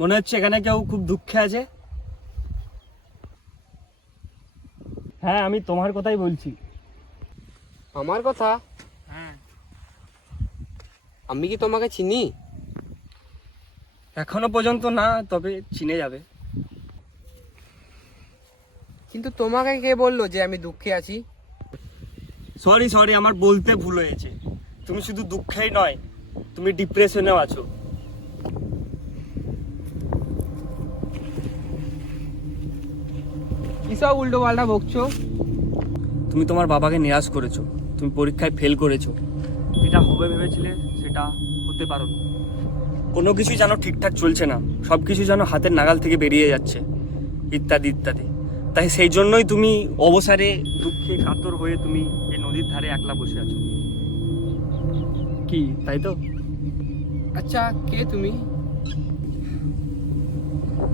মনে হচ্ছে এখানে কেউ খুব দুঃখে আছে। হ্যাঁ, আমি তোমার কথাই বলছি। আমার কথা? হ্যাঁ। আমি কি তোমাকে চিনি? এখনো পর্যন্ত না, তবে চিনে যাবে। কিন্তু তোমাকে কে বললো যে আমি দুঃখে আছি? সরি, আমার বলতে ভুল হয়েছে। তুমি শুধু দুঃখেই নয়, তুমি ডিপ্রেশনেও আছো। কিসব উল্টো পাল্টা বকছো? তুমি তোমার বাবাকে নিরাশ করেছো, তুমি পরীক্ষায় ফেল করেছো। যেটা হবে ভেবেছিলে সেটা হতে পারো না। কোনো কিছুই যেন ঠিকঠাক চলছে না, সব কিছু যেন হাতের নাগাল থেকে বেরিয়ে যাচ্ছে, ইত্যাদি ইত্যাদি। তাই সেই জন্যই তুমি অবসারে দুঃখে কাতর হয়ে তুমি এই নদীর ধারে একলা বসে আছো। কি তাই তো? আচ্ছা, কে তুমি?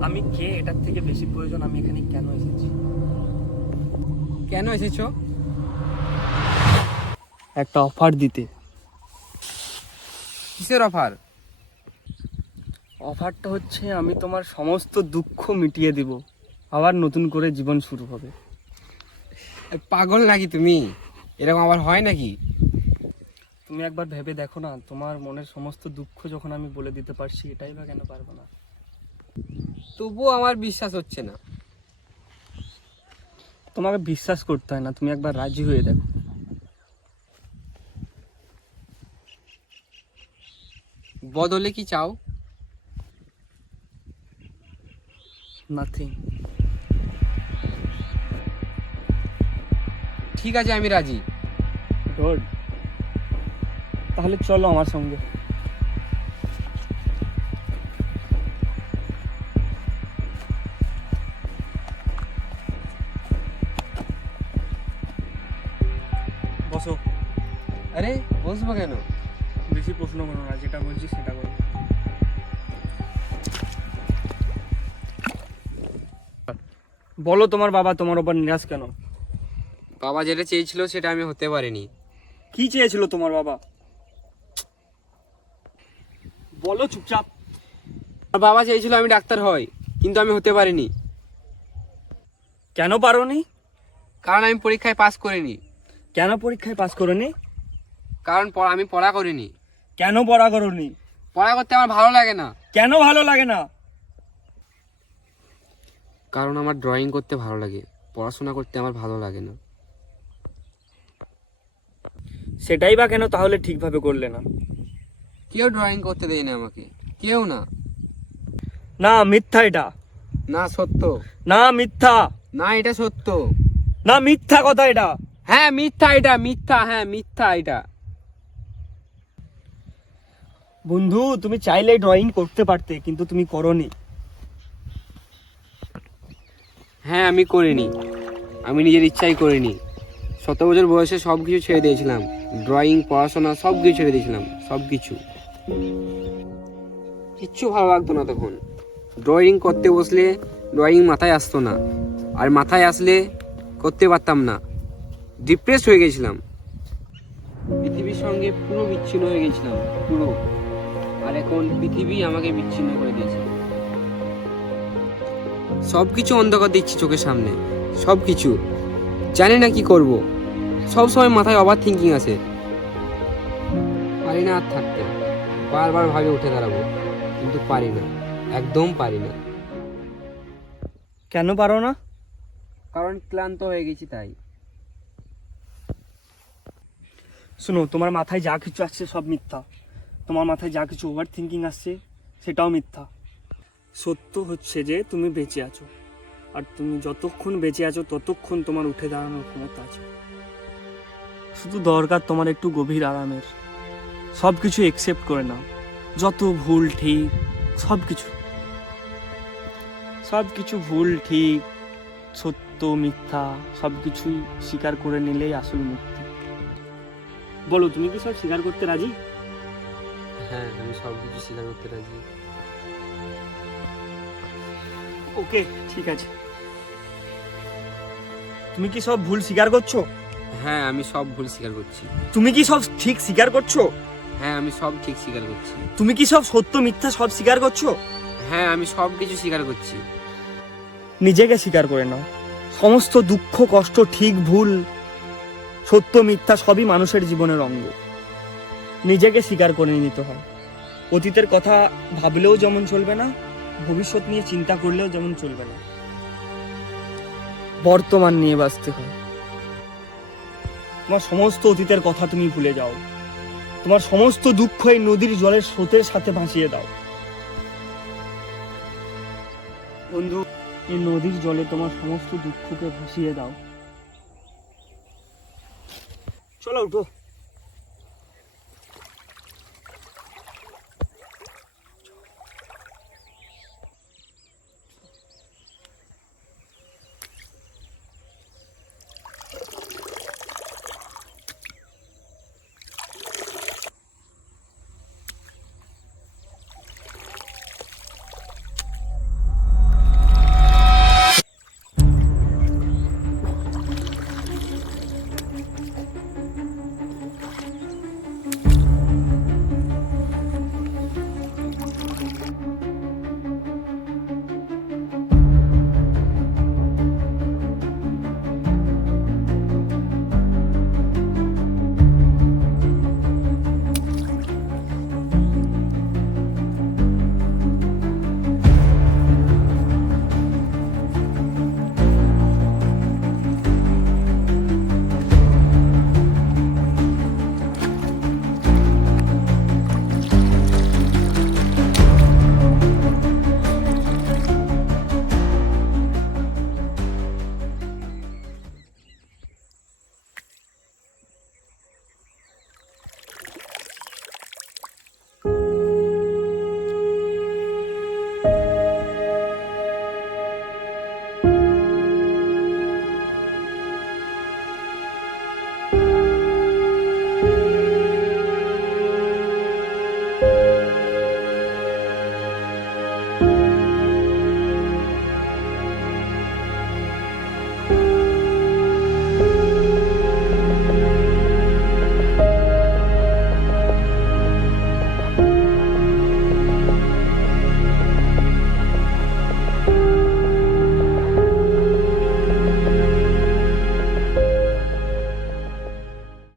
আমি কে এটার থেকে বেশি প্রয়োজন আমি এখানে কেন এসেছি। কেন এসেছো? একটা অফার দিতে। কিসের অফার? অফারটা হচ্ছে আমি তোমার সমস্ত দুঃখ মিটিয়ে দিব, আবার নতুন করে জীবন শুরু হবে। পাগল নাকি তুমি? এরকম আবার হয় নাকি? তুমি একবার ভেবে দেখো না, তোমার মনের সমস্ত দুঃখ যখন আমি বলে দিতে পারছি, এটাই বা কেন পারবো না? তবুও আমার বিশ্বাস হচ্ছে না। তোমাকে বিশ্বাস করতে হয় না, তুমি একবার রাজি হয়ে দেখো। বদলে কি চাও? নাথিং। ঠিক আছে, আমি রাজি। গুড, তাহলে চলো আমার সঙ্গে। বসো। আরে বসবো কেন? বেশি প্রশ্ন করো না, যেটা বলছি সেটা করো। বলো, তোমার বাবা তোমার উপর নিরাশ কেন? বাবা যেটা চেয়েছিল সেটা আমি হতে পারিনি। কি চেয়েছিল তোমার বাবা? বলো চুপচাপ। আর বাবা চেয়েছিল আমি ডাক্তার হই, কিন্তু আমি হতে পারিনি। কেন পারোনি? কারণ আমি পরীক্ষায় পাস করিনি। কেন পরীক্ষায় পাস করোনি? কারণ আমি পড়া করিনি। কেন পড়া করোনি? পড়া করতে আমার ভালো লাগে না। কেন ভালো লাগে না? কারণ আমার ড্রয়িং করতে ভালো লাগে, পড়াশোনা করতে আমার ভালো লাগে না। সেটাই বা কেন তাহলে ঠিকভাবে করলে না? কেউ ড্রয়িং করতে দেয় না আমাকে, কেউ না। না, মিথ্যা এটা। না সত্য। না মিথ্যা। না এটা সত্য। না মিথ্যা কথা এটা। হ্যাঁ মিথ্যা এটা, মিথ্যা, হ্যাঁ মিথ্যা এটা। বন্ধু, তুমি চাইলে ড্রয়িং করতে পারতে, কিন্তু তুমি করোনি। হ্যাঁ আমি করিনি, আমি নিজের ইচ্ছাই করিনি। 17 বছর বয়সে সব কিছু ছেড়ে দিয়েছিলাম, ড্রয়িং, পড়াশোনা সব কিছু ছেড়ে দিয়েছিলাম, সব কিছু। কিচ্ছু ভালো লাগতো না তখন। ড্রয়িং করতে বসলে ড্রয়িং মাথায় আসতো না, আর মাথায় আসলে করতে পারতাম না। ডিপ্রেসড হয়ে গেছিলাম, পৃথিবীর সঙ্গে পুরো বিচ্ছিন্ন হয়ে গেছিলাম, পুরো। আর এখন পৃথিবী আমাকে বিচ্ছিন্ন করে দিয়েছে। সব কিছু অন্ধকার দিচ্ছি চোখের সামনে, সব কিছু। জানি না কি করব, সব সময় মাথায় ওভার থিঙ্কিং আসে। পারি না আর থাকতে, বারবার ভাবে উঠে দাঁড়াবো, কিন্তু পারি না, একদম পারি না। কেন পারো না? কারণ ক্লান্ত হয়ে গেছি তাই। শোনো, তোমার মাথায় যা কিছু আসছে সব মিথ্যা। তোমার মাথায় যা কিছু ওভার থিঙ্কিং আসছে সেটাও মিথ্যা। সত্য হচ্ছে যে তুমি বেঁচে আছো, আর তুমি যতক্ষণ বেঁচে আছো ততক্ষণ তোমার উঠে দাঁড়ানোর ক্ষমতা আছে। শুধু দরকার তোমার একটু গভীর আরামের। সব কিছু একসেপ্ট করে নাও, যত ভুল ঠিক সব কিছু, সব কিছু ভুল ঠিক, সত্য মিথ্যা সব কিছুই স্বীকার করে নিলেই আসল মুক্তি। বলো, তুমি কি সব স্বীকার করতে রাজি? হ্যাঁ আমি সব কিছু স্বীকার করতে রাজি। ওকে, ঠিক আছে। তুমি কি সব ভুল স্বীকার করছো? হ্যাঁ আমি সব ভুল স্বীকার করছি। তুমি কি সব ঠিক স্বীকার করছো? হ্যাঁ আমি সব ঠিক স্বীকার করছি। তুমি কি সব সত্য মিথ্যা সব স্বীকার করছো? হ্যাঁ, আমি সব কিছু স্বীকার করছি। নিজেকে স্বীকার করে নাও। সমস্ত দুঃখ কষ্ট ঠিক ভুল সত্য মিথ্যা সবই মানুষের জীবনের অঙ্গ। নিজেকে স্বীকার করে নিতে হয়। অতীতের কথা ভাবলেও যেমন চলবে না, ভবিষ্যৎ নিয়ে চিন্তা করলেও যেমন চলবে না। বর্তমান নিয়ে বাঁচতে হয়। তোমার সমস্ত অতীতের কথা তুমি ভুলে যাও। তোমার সমস্ত দুঃখ এই নদীর জলের স্রোতের সাথে ভাসিয়ে দাও। বন্ধু, এই নদীর জলে তোমার সমস্ত দুঃখকে ভাসিয়ে দাও। চলো উঠো।